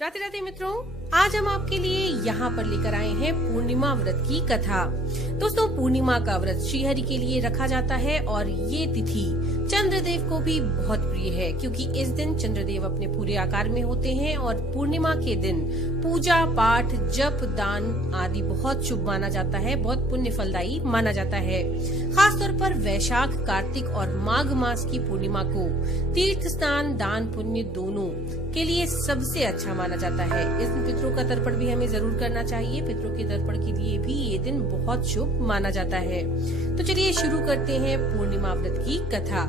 राधे राधे मित्रों, आज हम आपके लिए यहाँ पर लेकर आए हैं पूर्णिमा व्रत की कथा। दोस्तों, पूर्णिमा का व्रत श्रीहरि के लिए रखा जाता है और ये तिथि चंद्रदेव को भी बहुत प्रिय है, क्योंकि इस दिन चंद्रदेव अपने पूरे आकार में होते हैं और पूर्णिमा के दिन पूजा पाठ, जप, दान आदि बहुत शुभ माना जाता है, बहुत पुण्य फलदायी माना जाता है। खासतौर पर वैशाख, कार्तिक और माघ मास की पूर्णिमा को तीर्थ स्नान, दान, पुण्य दोनों के लिए सबसे अच्छा माना जाता है। इस दिन पितरों का तर्पण भी हमें जरूर करना चाहिए। पितरों के तर्पण के लिए भी ये दिन बहुत शुभ माना जाता है। तो चलिए शुरू करते हैं पूर्णिमा व्रत की कथा।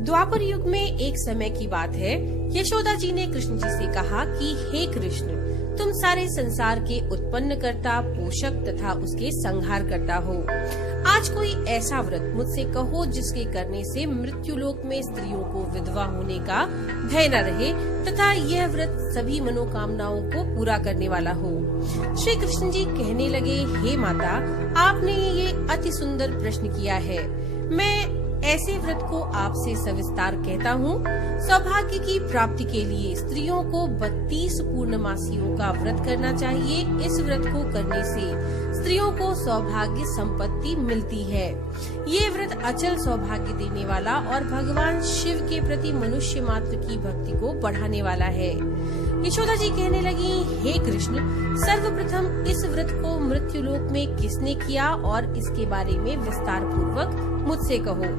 द्वापर युग में एक समय की बात है, यशोदा जी ने कृष्ण जी से कहा कि हे कृष्ण, तुम सारे संसार के उत्पन्न करता, पोषक तथा उसके संहार करता हो। आज कोई ऐसा व्रत मुझसे कहो जिसके करने से मृत्युलोक में स्त्रियों को विधवा होने का भय न रहे तथा यह व्रत सभी मनोकामनाओं को पूरा करने वाला हो। श्री कृष्ण जी कहने लगे, हे माता, आपने ये अति सुंदर प्रश्न किया है। मैं ऐसे व्रत को आपसे सविस्तार कहता हूँ। सौभाग्य की प्राप्ति के लिए स्त्रियों को 32 पूर्णमासियों का व्रत करना चाहिए। इस व्रत को करने से स्त्रियों को सौभाग्य संपत्ति मिलती है। ये व्रत अचल सौभाग्य देने वाला और भगवान शिव के प्रति मनुष्य मात्र की भक्ति को बढ़ाने वाला है। यशोदा जी कहने लगी, हे कृष्ण, सर्वप्रथम इस व्रत को मृत्युलोक में किसने किया और इसके बारे में विस्तार पूर्वक मुझसे कहो।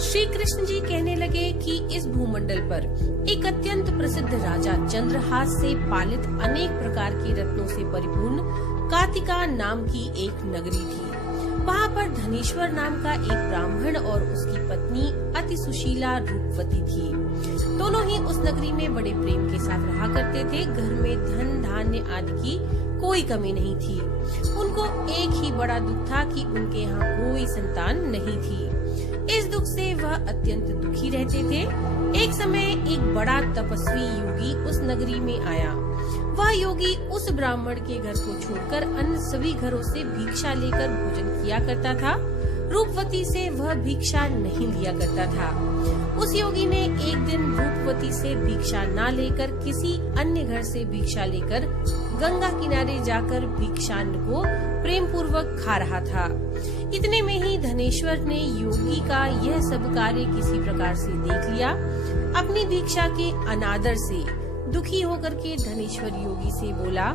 श्री कृष्ण जी कहने लगे कि इस भूमंडल पर एक अत्यंत प्रसिद्ध राजा चंद्रहास से पालित अनेक प्रकार के रत्नों से परिपूर्ण कातिका नाम की एक नगरी थी। वहाँ पर धनेश्वर नाम का एक ब्राह्मण और उसकी पत्नी अति सुशीला रूपवती थी। दोनों ही उस नगरी में बड़े प्रेम के साथ रहा करते थे। घर में धन धान्य आदि की कोई कमी नहीं थी। उनको एक ही बड़ा दुख था कि उनके यहाँ कोई संतान नहीं थी। इस दुख से वह अत्यंत दुखी रहते थे। एक समय एक बड़ा तपस्वी योगी उस नगरी में आया। वह योगी उस ब्राह्मण के घर को छोड़कर अन्य सभी घरों से भिक्षा लेकर भोजन किया करता था। रूपवती से वह भिक्षा नहीं लिया करता था। उस योगी ने एक दिन रूपवती से भिक्षा न लेकर किसी अन्य घर से भिक्षा लेकर गंगा किनारे जाकर भिक्षान्न को प्रेम पूर्वक खा रहा था। इतने में ही धनेश्वर ने योगी का यह सब कार्य किसी प्रकार से देख लिया। अपनी भिक्षा के अनादर से दुखी होकर के धनेश्वर योगी से बोला,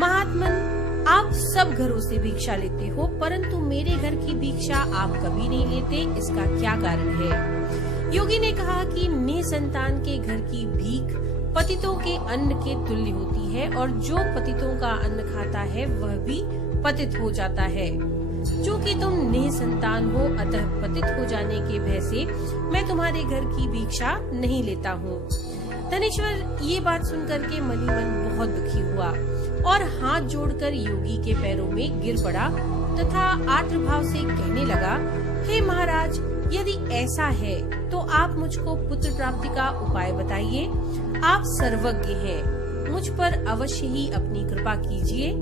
महात्मन, आप सब घरों से भिक्षा लेते हो, परंतु मेरे घर की भिक्षा आप कभी नहीं लेते, इसका क्या कारण है? योगी ने कहा कि निसंतान के घर की भीख पतितों के अन्न के तुल्य होती है और जो पतितों का अन्न खाता है वह भी पतित हो जाता है। जो कि तुम निसंतान हो, अतः पतित हो जाने के भय से मैं तुम्हारे घर की भिक्षा नहीं लेता हूँ। धनेश्वर ये बात सुनकर के मन ही मन बहुत दुखी हुआ और हाथ जोड़कर योगी के पैरों में गिर पड़ा तथा आर्द्र भाव से कहने लगा, हे महाराज, यदि ऐसा है तो आप मुझको पुत्र प्राप्ति का उपाय बताइए। आप सर्वज्ञ हैं, मुझ पर अवश्य ही अपनी कृपा कीजिए।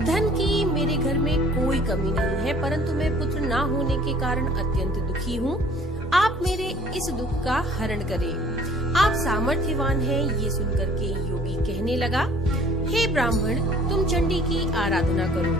धन की मेरे घर में कोई कमी नहीं है, परंतु मैं पुत्र ना होने के कारण अत्यंत दुखी हूँ। आप मेरे इस दुख का हरण करें। आप सामर्थ्यवान हैं। ये सुनकर के योगी कहने लगा, हे ब्राह्मण, तुम चंडी की आराधना करो।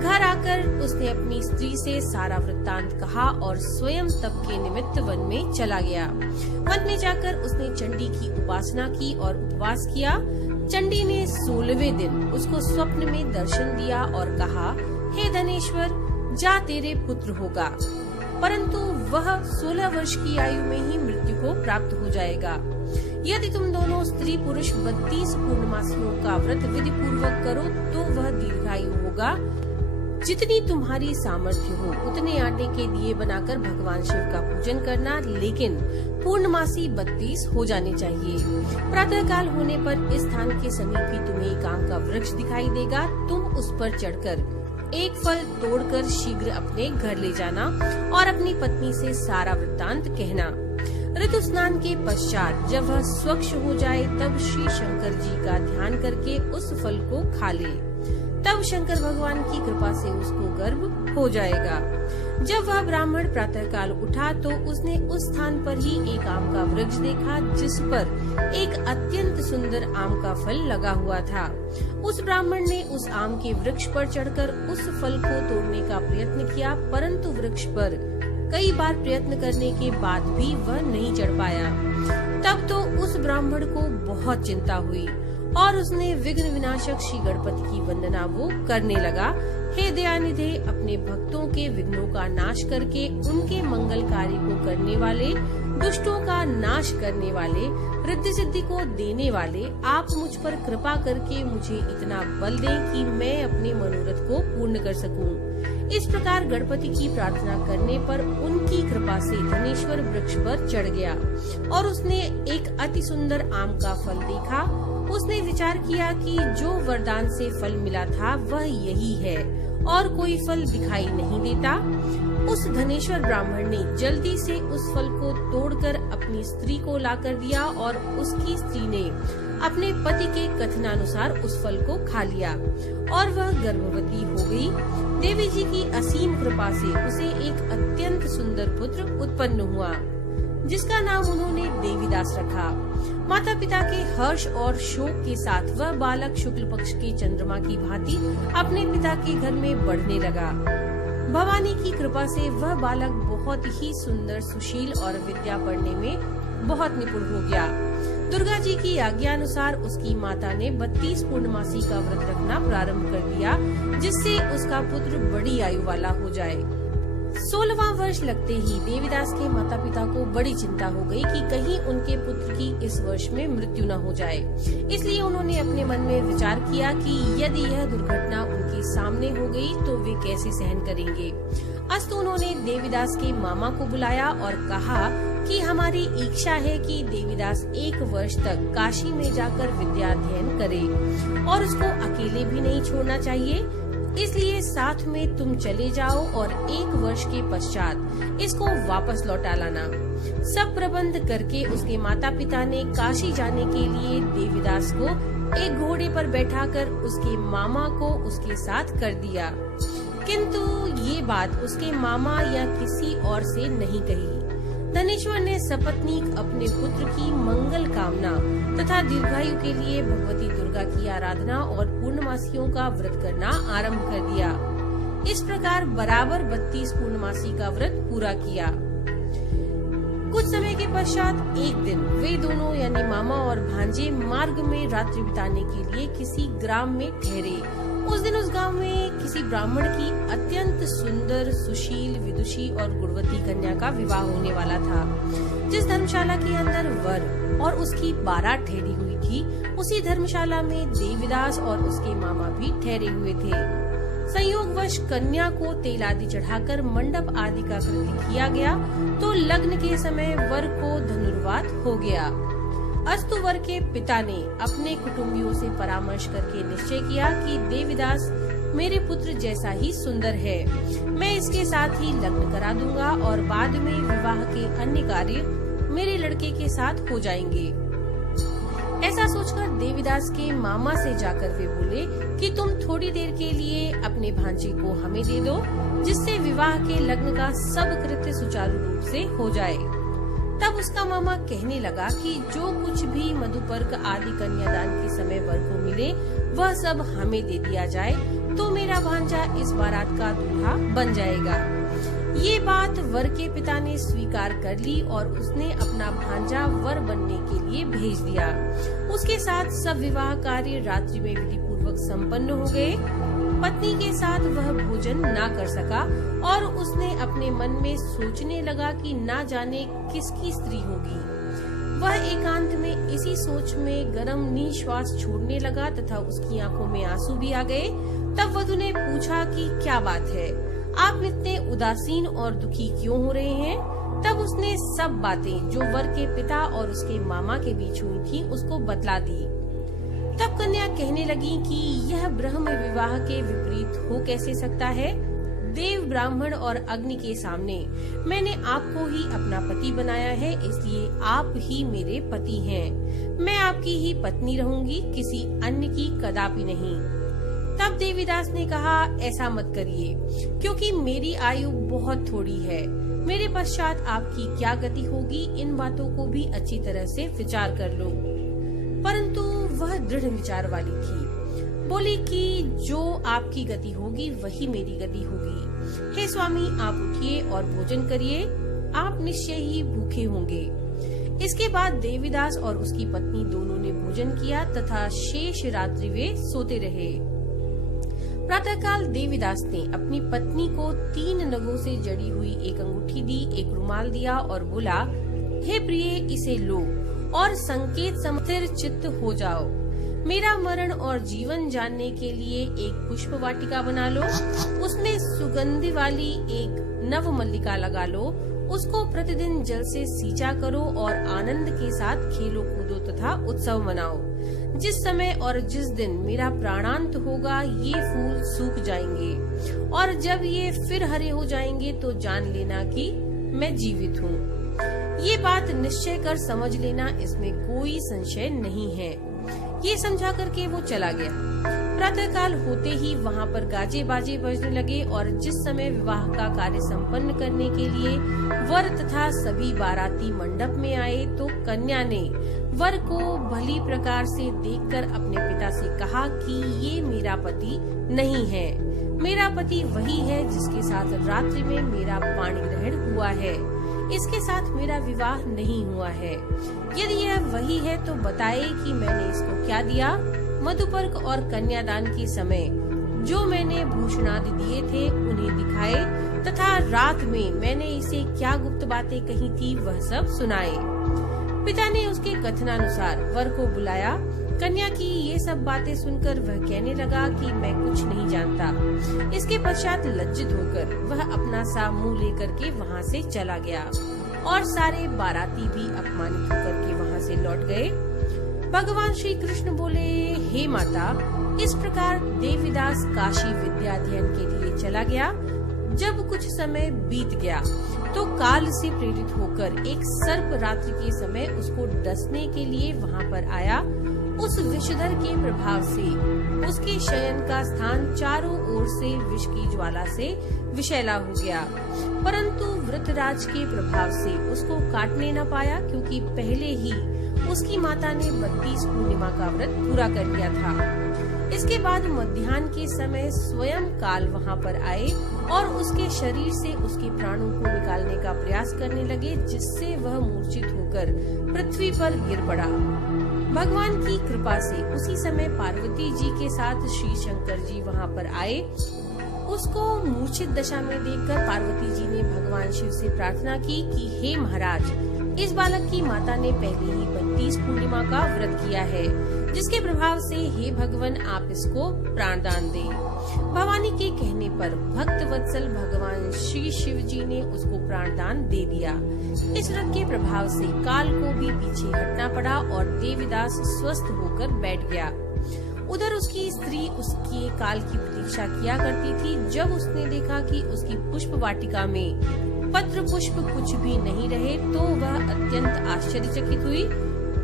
घर आकर उसने अपनी स्त्री से सारा वृत्तांत कहा और स्वयं तप के निमित्त वन में चला गया। वन में जाकर उसने चंडी की उपासना की और उपवास किया। चंडी ने 16वें दिन उसको स्वप्न में दर्शन दिया और कहा, हे धनेश्वर, जा, तेरे पुत्र होगा, परंतु वह 16 वर्ष की आयु में ही मृत्यु को प्राप्त हो जाएगा। यदि तुम दोनों स्त्री पुरुष 32 पूर्णमासियों का व्रत विधि पूर्वक करो तो वह दीर्घायु होगा। जितनी तुम्हारी सामर्थ्य हो उतने आटे के दिए बनाकर भगवान शिव का पूजन करना, लेकिन पूर्णमासी 32 हो जाने चाहिए। प्रातः काल होने पर इस स्थान के समीप ही तुम्हें एक आम का वृक्ष दिखाई देगा। तुम उस पर चढ़कर एक फल तोड़कर शीघ्र अपने घर ले जाना और अपनी पत्नी से सारा वृत्तांत कहना। ऋतु स्नान के पश्चात जब वह स्वच्छ हो जाए तब श्री शंकर जी का ध्यान करके उस फल को खा ले। तब शंकर भगवान की कृपा से उसको गर्भ हो जाएगा। जब वह ब्राह्मण प्रातःकाल उठा तो उसने उस स्थान पर ही एक आम का वृक्ष देखा जिस पर एक अत्यंत सुंदर आम का फल लगा हुआ था। उस ब्राह्मण ने उस आम के वृक्ष पर चढ़कर उस फल को तोड़ने का प्रयत्न किया, परंतु वृक्ष पर कई बार प्रयत्न करने के बाद भी वह नहीं चढ़ पाया। तब तो उस ब्राह्मण को बहुत चिंता हुई और उसने विघ्न विनाशक श्री गणपति की वंदना वो करने लगा। हे दयानिधे, अपने भक्तों के विघ्नों का नाश करके उनके मंगल कार्य को करने वाले, दुष्टों का नाश करने वाले, रिद्धि सिद्धि को देने वाले, आप मुझ पर कृपा करके मुझे इतना बल दें कि मैं अपने मनोरथ को पूर्ण कर सकूं। इस प्रकार गणपति की प्रार्थना करने पर उनकी कृपा से धनेश्वर वृक्ष पर चढ़ गया और उसने एक अति सुंदर आम का फल देखा। उसने विचार किया कि जो वरदान से फल मिला था वह यही है और कोई फल दिखाई नहीं देता। उस धनेश्वर ब्राह्मण ने जल्दी से उस फल को तोड़कर अपनी स्त्री को लाकर दिया और उसकी स्त्री ने अपने पति के कथनानुसार उस फल को खा लिया और वह गर्भवती हो गई। देवी जी की असीम कृपा से उसे एक अत्यंत सुंदर पुत्र उत्पन्न हुआ जिसका नाम उन्होंने देवीदास रखा। माता पिता के हर्ष और शोक के साथ वह बालक शुक्ल पक्ष के चंद्रमा की भांति अपने पिता के घर में बढ़ने लगा। भवानी की कृपा से वह बालक बहुत ही सुंदर, सुशील और विद्या पढ़ने में बहुत निपुण हो गया। दुर्गा जी की आज्ञानुसार उसकी माता ने 32 पूर्णमासी का व्रत रखना प्रारंभ कर दिया जिससे उसका पुत्र बड़ी आयु वाला हो जाए। 16वां वर्ष लगते ही देवीदास के माता पिता को बड़ी चिंता हो गई कि कहीं उनके पुत्र की इस वर्ष में मृत्यु न हो जाए। इसलिए उन्होंने अपने मन में विचार किया कि यदि यह दुर्घटना उनके सामने हो गई तो वे कैसे सहन करेंगे। अस्तु उन्होंने देवीदास के मामा को बुलाया और कहा कि हमारी इच्छा है कि देवीदास 1 वर्ष तक काशी में जाकर विद्या अध्ययन करे और उसको अकेले भी नहीं छोड़ना चाहिए। इसलिए साथ में तुम चले जाओ और 1 वर्ष के पश्चात इसको वापस लौटा लाना। सब प्रबंध करके उसके माता पिता ने काशी जाने के लिए देवीदास को एक घोड़े पर बैठाकर उसके मामा को उसके साथ कर दिया, किंतु ये बात उसके मामा या किसी और से नहीं कही। धनेश्वर ने सपत्नीक अपने पुत्र की मंगल कामना तथा दीर्घायु के लिए भगवती दुर्गा की आराधना और पूर्णमासियों का व्रत करना आरंभ कर दिया। इस प्रकार बराबर 32 पूर्णमासी का व्रत पूरा किया। कुछ समय के पश्चात एक दिन वे दोनों यानी मामा और भांजे मार्ग में रात्रि बिताने के लिए किसी ग्राम में ठहरे। उस दिन उस गांव में किसी ब्राह्मण की अत्यंत सुंदर, सुशील, विदुषी और गुणवती कन्या का विवाह होने वाला था। जिस धर्मशाला के अंदर वर और उसकी बारात ठहरी हुई थी, उसी धर्मशाला में देवीदास और उसके मामा भी ठहरे हुए थे। संयोगवश कन्या को तेल आदि चढ़ाकर मंडप आदि का कृत्य किया गया तो लग्न के समय वर को धनुर्वात हो गया। अस्तु वर के पिता ने अपने कुटुंबियों से परामर्श करके निश्चय किया कि देवीदास मेरे पुत्र जैसा ही सुंदर है, मैं इसके साथ ही लग्न करा दूंगा और बाद में विवाह के अन्य कार्य मेरे लड़के के साथ हो जाएंगे। ऐसा सोचकर देवीदास के मामा से जाकर वे बोले कि तुम थोड़ी देर के लिए अपने भांजे को हमें दे दो, जिससे विवाह के लग्न का सब कृत्य सुचारू रूप से हो जाए। तब उसका मामा कहने लगा कि जो कुछ भी मधुपर्क आदि कन्यादान के समय वर को मिले वह सब हमें दे दिया जाए तो मेरा भांजा इस बारात का दूल्हा बन जाएगा। ये बात वर के पिता ने स्वीकार कर ली और उसने अपना भांजा वर बनने के लिए भेज दिया। उसके साथ सब विवाह कार्य रात्रि में विधि पूर्वक संपन्न हो गए। पत्नी के साथ वह भोजन ना कर सका और उसने अपने मन में सोचने लगा कि ना जाने किसकी स्त्री होगी। वह एकांत में इसी सोच में गर्म निश्वास छोड़ने लगा तथा उसकी आंखों में आंसू भी आ गए। तब वधू ने पूछा कि क्या बात है, आप इतने उदासीन और दुखी क्यों हो रहे हैं? तब उसने सब बातें जो वर के पिता और उसके मामा के बीच हुई थी उसको बतला दी। तब कन्या कहने लगी कि यह ब्रह्म विवाह के विपरीत हो कैसे सकता है? देव, ब्राह्मण और अग्नि के सामने मैंने आपको ही अपना पति बनाया है, इसलिए आप ही मेरे पति हैं। मैं आपकी ही पत्नी रहूंगी, किसी अन्य की कदापि नहीं। तब देवीदास ने कहा, ऐसा मत करिए, क्योंकि मेरी आयु बहुत थोड़ी है। मेरे पश्चात आपकी क्या गति होगी, इन बातों को भी अच्छी तरह से विचार कर लो। परंतु वह दृढ़ विचार वाली थी। बोली कि जो आपकी गति होगी वही मेरी गति होगी। हे स्वामी, आप उठिए और भोजन करिए, आप निश्चय ही भूखे होंगे। इसके बाद देवीदास और उसकी पत्नी दोनों ने भोजन किया तथा शेष रात्रि वे सोते रहे। प्रातःकाल देवीदास ने अपनी पत्नी को 3 नगों से जड़ी हुई एक अंगूठी दी, एक रुमाल दिया और बोला, हे प्रिय, इसे लो और संकेत स्थिर चित्त हो जाओ। मेरा मरण और जीवन जानने के लिए एक पुष्प वाटिका बना लो, उसमें सुगंधि वाली एक नव मल्लिका लगा लो, उसको प्रतिदिन जल से सींचा करो और आनंद के साथ खेलो कूदो तथा उत्सव मनाओ। जिस समय और जिस दिन मेरा प्राणांत होगा ये फूल सूख जाएंगे और जब ये फिर हरे हो जाएंगे तो जान लेना कि मैं जीवित हूँ। ये बात निश्चय कर समझ लेना, इसमें कोई संशय नहीं है। ये समझा करके वो चला गया। प्रातःकाल होते ही वहाँ पर गाजे बाजे बजने लगे और जिस समय विवाह का कार्य संपन्न करने के लिए वर तथा सभी बाराती मंडप में आए तो कन्या ने वर को भली प्रकार से देखकर अपने पिता से कहा कि ये मेरा पति नहीं है। मेरा पति वही है जिसके साथ रात्रि में मेरा पाणी ग्रहण हुआ है, इसके साथ मेरा विवाह नहीं हुआ है। यदि यह वही है तो बताए कि मैंने इसको क्या दिया। मधुपर्क और कन्यादान के समय जो मैंने भूषणादि दिए थे उन्हें दिखाए तथा रात में मैंने इसे क्या गुप्त बातें कही थी वह सब सुनाए। पिता ने उसके कथनानुसार वर को बुलाया। कन्या की ये सब बातें सुनकर वह कहने लगा कि मैं कुछ नहीं जानता। इसके पश्चात लज्जित होकर वह अपना सा मुंह लेकर के वहाँ से चला गया और सारे बाराती भी अपमानित होकर के वहाँ से लौट गए। भगवान श्री कृष्ण बोले, हे माता, इस प्रकार देवीदास काशी विद्याध्ययन के लिए चला गया। जब कुछ समय बीत गया तो काल से प्रेरित होकर एक सर्प रात्रि के समय उसको डसने के लिए वहाँ पर आया। उस विषधर के प्रभाव से उसके शयन का स्थान चारों ओर से विष की ज्वाला से विषैला हो गया, परंतु वृत्रराज के प्रभाव से उसको काटने न पाया, क्योंकि पहले ही उसकी माता ने 32 पूर्णिमा का व्रत पूरा कर लिया था। इसके बाद मध्याह्न के समय स्वयं काल वहाँ पर आए और उसके शरीर से उसके प्राणों को निकालने का प्रयास करने लगे, जिससे वह मूर्छित होकर पृथ्वी पर गिर पड़ा। भगवान की कृपा से उसी समय पार्वती जी के साथ श्री शंकर जी वहाँ पर आए। उसको मूर्छित दशा में देखकर पार्वती जी ने भगवान शिव से प्रार्थना की कि हे महाराज, इस बालक की माता ने पहले ही 32 पूर्णिमा का व्रत किया है, जिसके प्रभाव से हे भगवान आप इसको प्राणदान दें। भवानी के कहने पर भक्त वत्सल भगवान श्री शिव जी ने उसको प्राणदान दे दिया। इस व्रत के प्रभाव से काल को भी पीछे हटना पड़ा और देवीदास स्वस्थ होकर बैठ गया। उधर उसकी स्त्री उसके काल की प्रतीक्षा किया करती थी। जब उसने देखा कि उसकी पुष्प वाटिका में पत्र पुष्प कुछ भी नहीं रहे तो वह अत्यंत आश्चर्यचकित हुई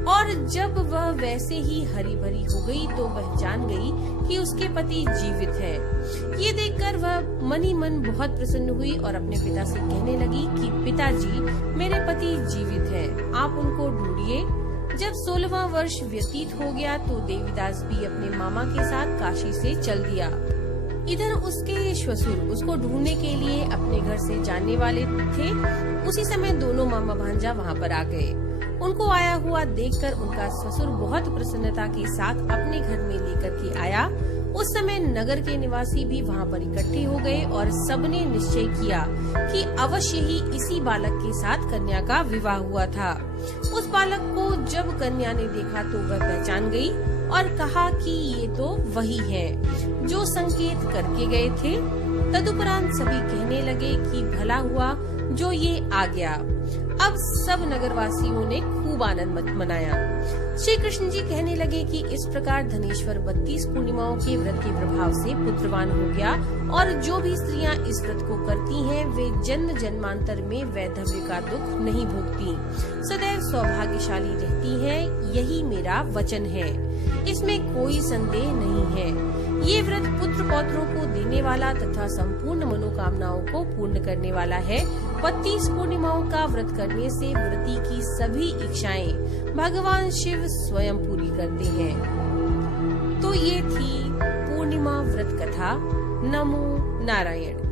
और जब वह वैसे ही हरी भरी हो गई तो वह जान गई कि उसके पति जीवित हैं। ये देखकर वह मन ही मन बहुत प्रसन्न हुई और अपने पिता से कहने लगी कि पिताजी, मेरे पति जीवित हैं, आप उनको ढूंढिए। जब 16वां वर्ष व्यतीत हो गया तो देवीदास भी अपने मामा के साथ काशी से चल दिया। इधर उसके श्वशुर उसको ढूंढने के लिए अपने घर से जाने वाले थे। उसी समय दोनों मामा भांजा वहाँ पर आ गए। उनको आया हुआ देखकर उनका ससुर बहुत प्रसन्नता के साथ अपने घर में लेकर के आया। उस समय नगर के निवासी भी वहाँ पर इकट्ठे हो गए और सबने निश्चय किया कि अवश्य ही इसी बालक के साथ कन्या का विवाह हुआ था। उस बालक को जब कन्या ने देखा तो वह पहचान गई और कहा कि ये तो वही है जो संकेत करके गए थे। तदुपरांत सभी कहने लगे कि भला हुआ जो ये आ गया। अब सब नगरवासियों ने खूब आनंद मनाया। श्री कृष्ण जी कहने लगे कि इस प्रकार धनेश्वर 32 पूर्णिमाओं के व्रत के प्रभाव से पुत्रवान हो गया और जो भी स्त्रियां इस व्रत को करती हैं वे जन्म जन्मांतर में वैधव्य का दुख नहीं भोगती, सदैव सौभाग्यशाली रहती हैं। यही मेरा वचन है, इसमें कोई संदेह नहीं है। ये व्रत पुत्र पौत्रों को देने वाला तथा संपूर्ण मनोकामनाओं को पूर्ण करने वाला है। 32 पूर्णिमाओं का व्रत करने से व्रती की सभी इच्छाएं भगवान शिव स्वयं पूरी करते हैं। तो ये थी पूर्णिमा व्रत कथा। नमो नारायण।